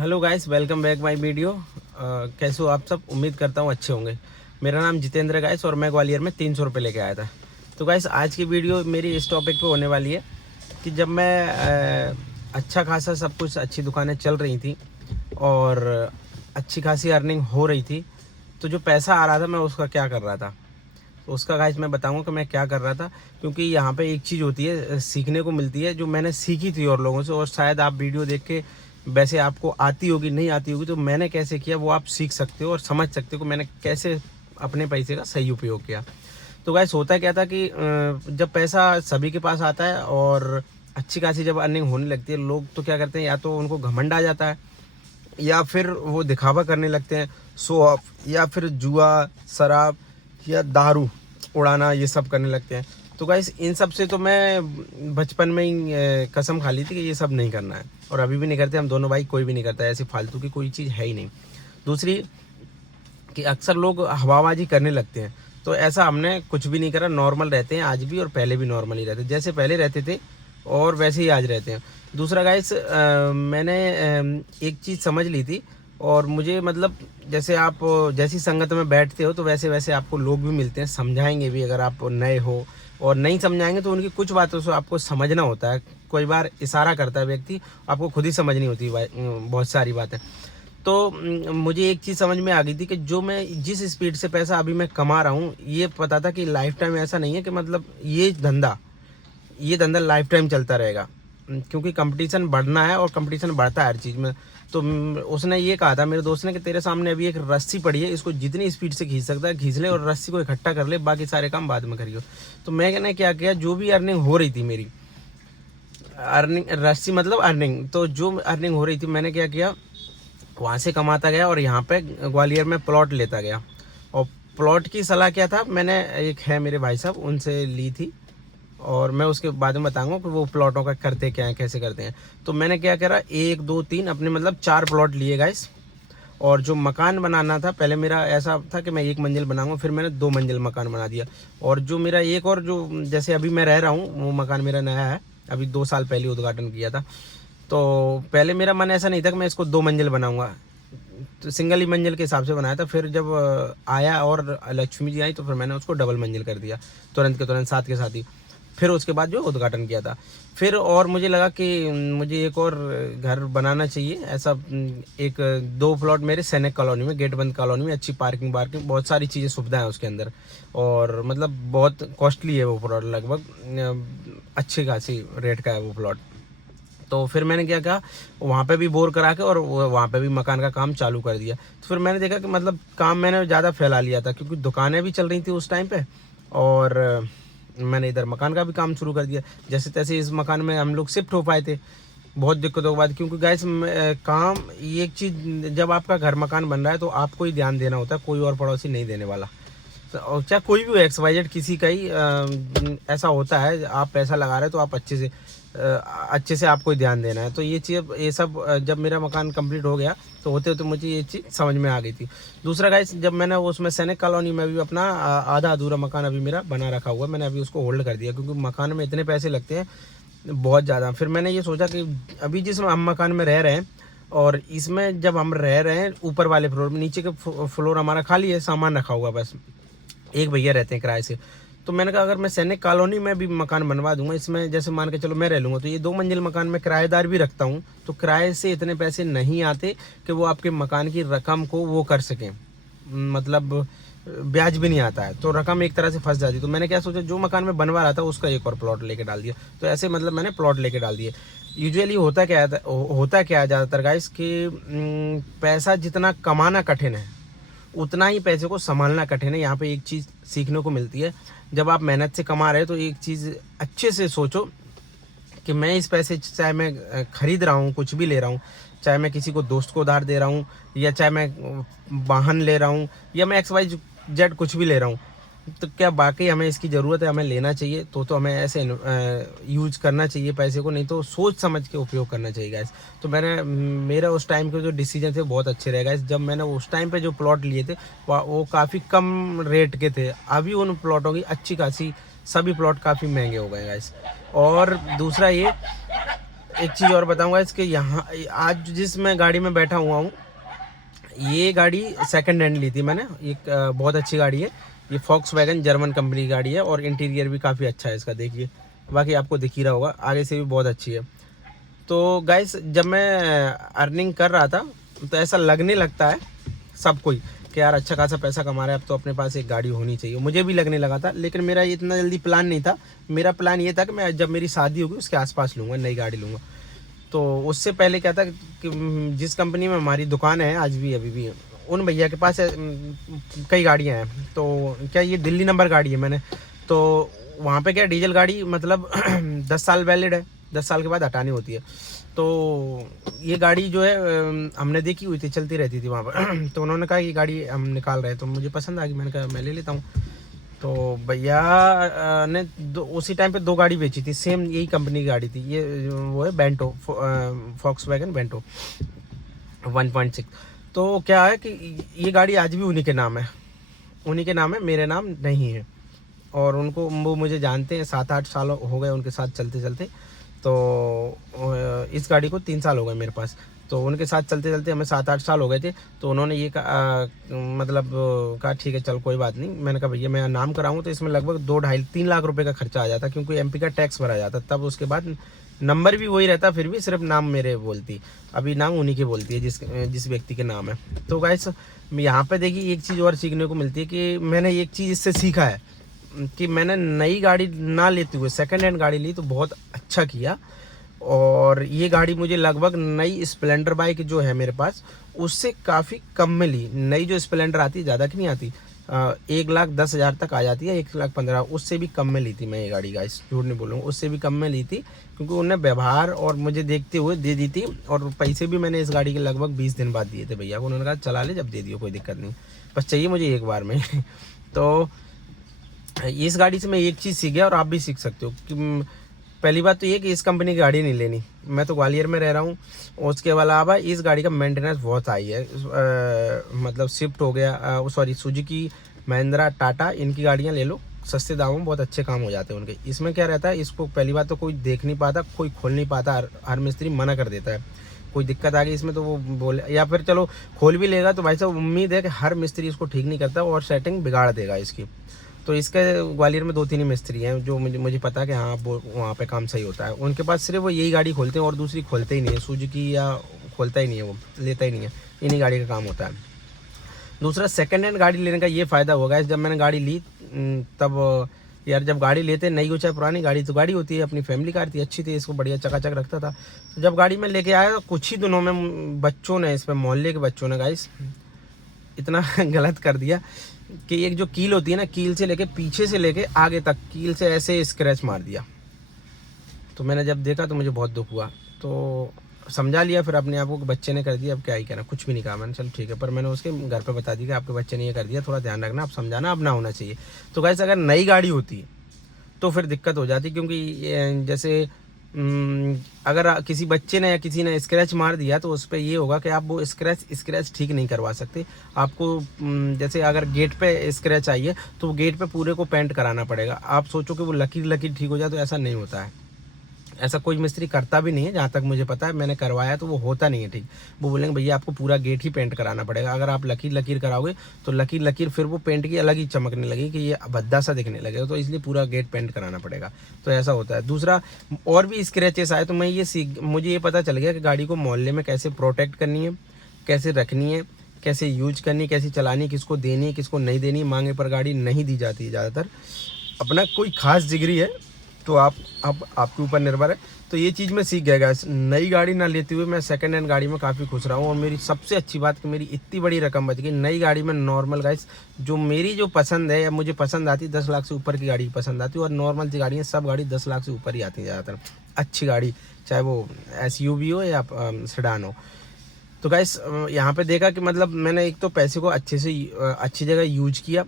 Hello guys, welcome back my video. कैसे हो आप सब? उम्मीद करता हूँ अच्छे होंगे। मेरा नाम जितेंद्र है गाइस और मैं ग्वालियर में 300 रुपये लेके आया था। तो गाइस आज की वीडियो मेरी इस टॉपिक पे होने वाली है कि जब मैं अच्छा खासा सब कुछ अच्छी दुकानें चल रही थी और अच्छी खासी अर्निंग हो रही थी, तो जो पैसा आ रहा था मैं उसका क्या कर रहा था। तो उसका गाइस मैं बताऊंगा कि मैं क्या कर रहा था, क्योंकि यहाँ पे एक चीज़ होती है सीखने को मिलती है जो मैंने सीखी थी और लोगों से, और शायद आप वीडियो देख के वैसे आपको आती होगी नहीं आती होगी, तो मैंने कैसे किया वो आप सीख सकते हो और समझ सकते हो कि मैंने कैसे अपने पैसे का सही उपयोग किया। तो गाइस होता क्या था कि जब पैसा सभी के पास आता है और अच्छी खासी जब अर्निंग होने लगती है, लोग तो क्या करते हैं, या तो उनको घमंड आ जाता है या फिर वो दिखावा करने लगते हैं, शो ऑफ, या फिर जुआ, शराब या दारू उड़ाना, ये सब करने लगते हैं। तो गाइस इन सब से तो मैं बचपन में ही कसम खा ली थी कि ये सब नहीं करना है, और अभी भी नहीं करते। हम दोनों भाई कोई भी नहीं करता है, ऐसी फालतू की कोई चीज़ है ही नहीं। दूसरी कि अक्सर लोग हवाबाजी करने लगते हैं, तो ऐसा हमने कुछ भी नहीं करा, नॉर्मल रहते हैं आज भी और पहले भी नॉर्मल ही रहते, जैसे पहले रहते थे और वैसे ही आज रहते हैं। दूसरा गाइस मैंने एक चीज़ समझ ली थी, और मुझे मतलब जैसे आप जैसी संगत में बैठते हो तो वैसे वैसे आपको लोग भी मिलते हैं, समझाएंगे भी अगर आप नए हो, और नहीं समझाएंगे तो उनकी कुछ बातों से आपको समझना होता है। कोई बार इशारा करता है व्यक्ति, आपको खुद ही समझनी होती है बहुत सारी बातें। तो मुझे एक चीज़ समझ में आ गई थी कि जो मैं जिस स्पीड से पैसा अभी मैं कमा रहा हूँ, ये पता था कि लाइफ टाइम ऐसा नहीं है कि मतलब ये धंधा लाइफ टाइम चलता रहेगा, क्योंकि कंपटीशन बढ़ना है और कंपटीशन बढ़ता है हर चीज़ में। तो उसने ये कहा था मेरे दोस्त ने कि तेरे सामने अभी एक रस्सी पड़ी है, इसको जितनी स्पीड से खींच सकता है खींच ले और रस्सी को इकट्ठा कर ले, बाकी सारे काम बाद में करियो। तो मैंने क्या किया, जो भी अर्निंग हो रही थी मेरी, अर्निंग रस्सी मतलब अर्निंग, तो जो अर्निंग हो रही थी मैंने क्या किया, वहाँ से कमाता गया और यहाँ पे ग्वालियर में प्लॉट लेता गया। और प्लॉट की सलाह क्या था, मैंने एक है मेरे भाई साहब, उनसे ली थी, और मैं उसके बाद में बताऊंगा कि वो प्लॉटों का करते क्या है, कैसे करते हैं। तो मैंने क्या करा, 1 2 3 अपने मतलब 4 प्लॉट लिए गाइस। और जो मकान बनाना था, पहले मेरा ऐसा था कि मैं 1 मंजिल बनाऊंगा, फिर मैंने 2 मंजिल मकान बना दिया। और जो मेरा एक और जो जैसे अभी मैं रह रहा हूँ, वो मकान मेरा नया है, अभी 2 साल पहले उद्घाटन किया था। तो पहले मेरा मन ऐसा नहीं था कि मैं इसको 2 मंजिल बनाऊंगा, तो सिंगल ही मंजिल के हिसाब से बनाया था। फिर जब आया और लक्ष्मी जी आई तो फिर मैंने उसको डबल मंजिल कर दिया, तुरंत के तुरंत साथ के साथ ही। फिर उसके बाद जो उद्घाटन किया था, फिर और मुझे लगा कि मुझे एक और घर बनाना चाहिए ऐसा। एक 2 प्लॉट मेरे सैनिक कॉलोनी में, गेट बंद कॉलोनी में, अच्छी पार्किंग वार्किंग, बहुत सारी चीज़ें सुविधाएं उसके अंदर, और मतलब बहुत कॉस्टली है वो प्लॉट, लगभग अच्छी खासी रेट का है वो प्लॉट। तो फिर मैंने क्या कहा, वहाँ पे भी बोर करा के और वहाँ पे भी मकान का काम चालू कर दिया। तो फिर मैंने देखा कि मतलब काम मैंने ज़्यादा फैला लिया था, क्योंकि दुकानें भी चल रही थी उस टाइम पे, और मैंने इधर मकान का भी काम शुरू कर दिया। जैसे तैसे इस मकान में हम लोग शिफ्ट हो पाए थे, बहुत दिक्कतों के बाद, क्योंकि गैस काम, ये एक चीज़, जब आपका घर मकान बन रहा है तो आपको ही ध्यान देना होता है, कोई और पड़ोसी नहीं देने वाला। और चाहे कोई भी हो, XYZ किसी का ही ऐसा होता है, आप पैसा लगा रहे हो तो आप अच्छे से आपको ही ध्यान देना है। तो ये चीज़, ये सब जब मेरा मकान कंप्लीट हो गया तो होते होते मुझे ये चीज़ समझ में आ गई थी। दूसरा गाइस, जब मैंने उसमें सैनिक कॉलोनी में भी अपना आधा अधूरा मकान अभी मेरा बना रखा हुआ है, मैंने अभी उसको होल्ड कर दिया, क्योंकि मकान में इतने पैसे लगते हैं बहुत ज़्यादा। फिर मैंने ये सोचा कि अभी जिस हम मकान में रह रहे हैं, और इसमें जब हम रह रहे हैं ऊपर वाले फ्लोर में, नीचे के फ्लोर हमारा खाली है, सामान रखा हुआ बस, एक भैया रहते हैं किराए से। तो मैंने कहा अगर मैं सैनिक कॉलोनी में भी मकान बनवा दूंगा, इसमें जैसे मान के चलो मैं रह लूँगा, तो ये 2 मंजिल मकान में किराएदार भी रखता हूँ, तो किराए से इतने पैसे नहीं आते कि वो आपके मकान की रकम को वो कर सकें, मतलब ब्याज भी नहीं आता है, तो रकम एक तरह से फंस जाती। तो मैंने क्या सोचा, जो मकान में बनवा रहा था उसका एक और प्लॉट लेके डाल दिया। तो ऐसे मतलब मैंने प्लॉट लेके डाल दिए। यूजुअली होता क्या है ज़्यादातर गाइस कि पैसा जितना कमाना कठिन है, उतना ही पैसे को संभालना कठिन है। यहाँ पे एक चीज़ सीखने को मिलती है, जब आप मेहनत से कमा रहे हो तो एक चीज़ अच्छे से सोचो कि मैं इस पैसे, चाहे मैं खरीद रहा हूँ, कुछ भी ले रहा हूँ, चाहे मैं किसी को दोस्त को उधार दे रहा हूँ, या चाहे मैं वाहन ले रहा हूँ, या मैं XYZ कुछ भी ले रहा हूँ, तो क्या बाकी हमें इसकी ज़रूरत है, हमें लेना चाहिए, तो हमें ऐसे यूज करना चाहिए पैसे को, नहीं तो सोच समझ के उपयोग करना चाहिए गाइस। तो मेरा उस टाइम के जो डिसीजन थे बहुत अच्छे रहे गाइस। जब मैंने उस टाइम पे जो प्लॉट लिए थे वो काफ़ी कम रेट के थे, अभी उन प्लॉटों की अच्छी खासी, सभी प्लॉट काफ़ी महंगे हो गए गाइस। और दूसरा ये एक चीज़ और बताऊंगा इसके, यहाँ आज जिस मैं गाड़ी में बैठा हुआ हूँ, ये गाड़ी सेकंड हैंड ली थी मैंने। एक बहुत अच्छी गाड़ी है ये, फॉक्सवैगन जर्मन कंपनी की गाड़ी है, और इंटीरियर भी काफ़ी अच्छा है इसका, देखिए बाकी आपको दिख ही रहा होगा, आगे से भी बहुत अच्छी है। तो गाइस जब मैं अर्निंग कर रहा था तो ऐसा लगने लगता है सबको ही कि यार अच्छा खासा पैसा कमा रहा है, अब तो अपने पास एक गाड़ी होनी चाहिए। मुझे भी लगने लगा था, लेकिन मेरा इतना जल्दी प्लान नहीं था। मेरा प्लान ये था कि मैं जब मेरी शादी होगी उसके आसपास लूँगा, नई गाड़ी लूँगा। तो उससे पहले क्या था कि जिस कंपनी में हमारी दुकान है आज भी अभी भी, उन भैया के पास कई गाड़ियाँ हैं। तो क्या ये दिल्ली नंबर गाड़ी है मैंने, तो वहाँ पे क्या डीजल गाड़ी मतलब 10 साल वैलिड है, 10 साल के बाद हटानी होती है। तो ये गाड़ी जो है हमने देखी हुई थी, चलती रहती थी वहाँ पर। तो उन्होंने कहा ये गाड़ी हम निकाल रहे हैं, तो मुझे पसंद आ गई, मैंने कहा मैं ले लेता हूँ। तो भैया ने उसी टाइम पे 2 गाड़ी बेची थी, सेम यही कंपनी की गाड़ी थी। ये वो है बेंटो, फॉक्सवैगन बेंटो 1.6। तो क्या है कि ये गाड़ी आज भी उन्हीं के नाम है, उन्हीं के नाम है, मेरे नाम नहीं है। और उनको, वो मुझे जानते हैं, 7-8 साल हो गए उनके साथ चलते चलते। तो इस गाड़ी को 3 साल हो गए मेरे पास, तो उनके साथ चलते चलते हमें 7-8 साल हो गए थे। तो उन्होंने ये मतलब कहा ठीक है चल कोई बात नहीं। मैंने कहा भैया मैं नाम कराऊँ तो इसमें लगभग 2-2.5-3 लाख रुपए का खर्चा आ जाता, क्योंकि एमपी का टैक्स भरा जाता, तब उसके बाद नंबर भी वही रहता, फिर भी सिर्फ नाम मेरे बोलती। अभी नाम उन्हीं की बोलती है जिस व्यक्ति के नाम है। तो गाइस यहाँ पे देखिए एक चीज़ और सीखने को मिलती है कि मैंने एक चीज़ इससे सीखा है कि मैंने नई गाड़ी ना लेते हुए सेकंड हैंड गाड़ी ली, तो बहुत अच्छा किया। और ये गाड़ी मुझे लगभग नई स्प्लेंडर बाइक जो है मेरे पास, उससे काफ़ी कम में ली। नई जो स्प्लेंडर आती है ज़्यादा की नहीं आती, 1,10,000 तक आ जाती है, 1,15,000, उससे भी कम में ली थी मैं ये गाड़ी। गाइस झूठ नहीं बोलूँगा, उससे भी कम में ली थी, क्योंकि उन्हें व्यवहार और मुझे देखते हुए दे दी थी। और पैसे भी मैंने इस गाड़ी के लगभग 20 दिन बाद दिए थे भैया को। उन्होंने कहा चला ले, जब दे दियो कोई दिक्कत नहीं, बस चाहिए मुझे एक बार में। तो इस गाड़ी से मैं एक चीज़ सीख गया, और आप भी सीख सकते हो कि पहली बात तो ये कि इस कंपनी की गाड़ी नहीं लेनी। मैं तो ग्वालियर में रह रहा हूँ, उसके अलावा इस गाड़ी का मेंटेनेंस बहुत हाई है। मतलब शिफ्ट हो गया, सॉरी सुजुकी, महिंद्रा, टाटा, इनकी गाड़ियाँ ले लो, सस्ते दामों में बहुत अच्छे काम हो जाते हैं उनके। इसमें क्या रहता है, इसको पहली बात तो कोई देख नहीं पाता, कोई खोल नहीं पाता, हर मिस्त्री मना कर देता है। कोई दिक्कत आ गई इसमें तो वो बोले, या फिर चलो खोल भी लेगा तो भाई साहब उम्मीद है कि हर मिस्त्री इसको ठीक नहीं करता और सेटिंग बिगाड़ देगा इसकी। तो इसके ग्वालियर में 2-3 ही मिस्त्री हैं जो मुझे पता है कि हाँ वो वहाँ पे काम सही होता है। उनके पास सिर्फ वो यही गाड़ी खोलते हैं और दूसरी खोलते ही नहीं है, सुजुकी या खोलता ही नहीं है, वो लेता ही नहीं है, इन्हीं गाड़ी का काम होता है। दूसरा सेकंड हैंड गाड़ी लेने का ये फ़ायदा होगा, जब मैंने गाड़ी ली तब यार जब गाड़ी लेते नई हो चाहे पुरानी, गाड़ी तो गाड़ी होती है, अपनी फैमिली कार थी, अच्छी थी, इसको बढ़िया चकाचक रखता था। तो जब गाड़ी में लेके आया तो कुछ ही दिनों में बच्चों ने, इसमें मोहल्ले के बच्चों ने गाइस इतना गलत कर दिया कि एक जो कील होती है ना, कील से लेके पीछे से लेके आगे तक कील से ऐसे स्क्रैच मार दिया। तो मैंने जब देखा तो मुझे बहुत दुख हुआ, तो समझा लिया फिर अपने आप को कि बच्चे ने कर दिया, अब क्या ही कहना, कुछ भी नहीं कहा मैंने, चल ठीक है। पर मैंने उसके घर पे बता दिया कि आपके बच्चे ने ये कर दिया, थोड़ा ध्यान रखना, आप समझाना, अब ना होना चाहिए। तो गाइस अगर नई गाड़ी होती तो फिर दिक्कत हो जाती, क्योंकि जैसे अगर किसी बच्चे ने या किसी ने स्क्रैच मार दिया तो उस पर ये होगा कि आप वो स्क्रैच ठीक नहीं करवा सकते। आपको जैसे अगर गेट पे स्क्रैच आई है तो गेट पे पूरे को पेंट कराना पड़ेगा। आप सोचो कि वो लकीर लकीर ठीक हो जाए, तो ऐसा नहीं होता है। ऐसा कोई मिस्त्री करता भी नहीं है, जहाँ तक मुझे पता है, मैंने करवाया तो वो होता नहीं है ठीक। वो बोलेंगे भैया आपको पूरा गेट ही पेंट कराना पड़ेगा। अगर आप लकीर लकीर कराओगे तो लकीर लकीर फिर वो पेंट की अलग ही चमकने लगेगी कि ये भद्दा सा दिखने लगेगा, तो इसलिए पूरा गेट पेंट कराना पड़ेगा। तो ऐसा होता है। दूसरा और भी स्क्रैचेस आए तो मुझे ये पता चल गया कि गाड़ी को मोहल्ले में कैसे प्रोटेक्ट करनी है, कैसे रखनी है, कैसे यूज करनी, कैसे चलानी, किसको देनी, किसको नहीं देनी। मांगे पर गाड़ी नहीं दी जाती है ज़्यादातर। अपना कोई खास जिगरी है तो आपके ऊपर निर्भर है। तो ये चीज़ मैं सीख गया गाइस। नई गाड़ी ना लेते हुए मैं सेकंड हैंड गाड़ी में काफ़ी खुश रहा हूँ। और मेरी सबसे अच्छी बात कि मेरी इतनी बड़ी रकम बच गई। नई गाड़ी में नॉर्मल गाइस जो मेरी जो पसंद है या मुझे पसंद आती, 10 लाख से ऊपर की गाड़ी पसंद आती है। और नॉर्मल सी गाड़ियाँ सब गाड़ी 10 लाख से ऊपर ही आती है ज़्यादातर, अच्छी गाड़ी, चाहे वो SUV हो या सेडान हो। तो गाइस यहाँ पे देखा कि मतलब मैंने एक तो पैसे को अच्छे से अच्छी जगह यूज किया,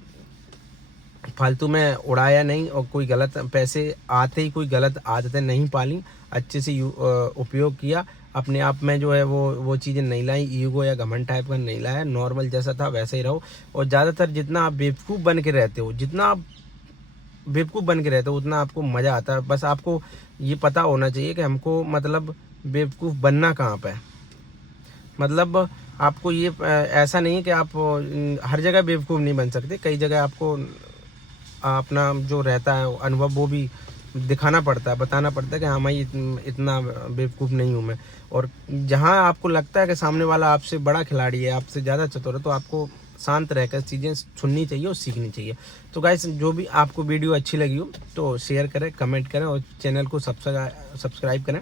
फालतू में उड़ाया नहीं, और कोई गलत पैसे आते ही कोई गलत आदतें नहीं पाली, अच्छे से उपयोग किया। अपने आप में जो है वो चीज़ें नहीं लाई, ईगो या घमंड टाइप का नहीं लाया। नॉर्मल जैसा था वैसे ही रहो। और ज़्यादातर जितना आप बेवकूफ़ बन के रहते हो, उतना आपको मज़ा आता है। बस आपको ये पता होना चाहिए कि हमको मतलब बेवकूफ़ बनना कहाँ पे है। मतलब आपको ये ऐसा नहीं है कि आप हर जगह बेवकूफ़ नहीं बन सकते, कई जगह आपको अपना जो रहता है अनुभव वो भी दिखाना पड़ता है, बताना पड़ता है कि हाँ भाई इतना बेवकूफ़ नहीं हूँ मैं। और जहाँ आपको लगता है कि सामने वाला आपसे बड़ा खिलाड़ी है, आपसे ज़्यादा चतुर है, तो आपको शांत रहकर चीज़ें सुननी चाहिए और सीखनी चाहिए। तो गाइस, जो भी आपको वीडियो अच्छी लगी हो तो शेयर करें, कमेंट करें और चैनल को सब्सक्राइब करें।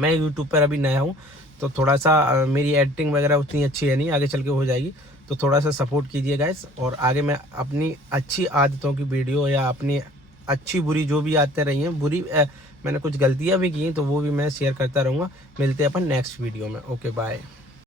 मैं यूट्यूब पर अभी नया हूँ, तो थोड़ा सा मेरी एडिटिंग वगैरह उतनी अच्छी है नहीं, आगे चल के हो जाएगी, तो थोड़ा सा सपोर्ट कीजिए गाइस। और आगे मैं अपनी अच्छी आदतों की वीडियो या अपनी अच्छी बुरी जो भी आते रही हैं, बुरी मैंने कुछ गलतियाँ भी की हैं तो वो भी मैं शेयर करता रहूँगा। मिलते हैं अपन नेक्स्ट वीडियो में। Okay bye.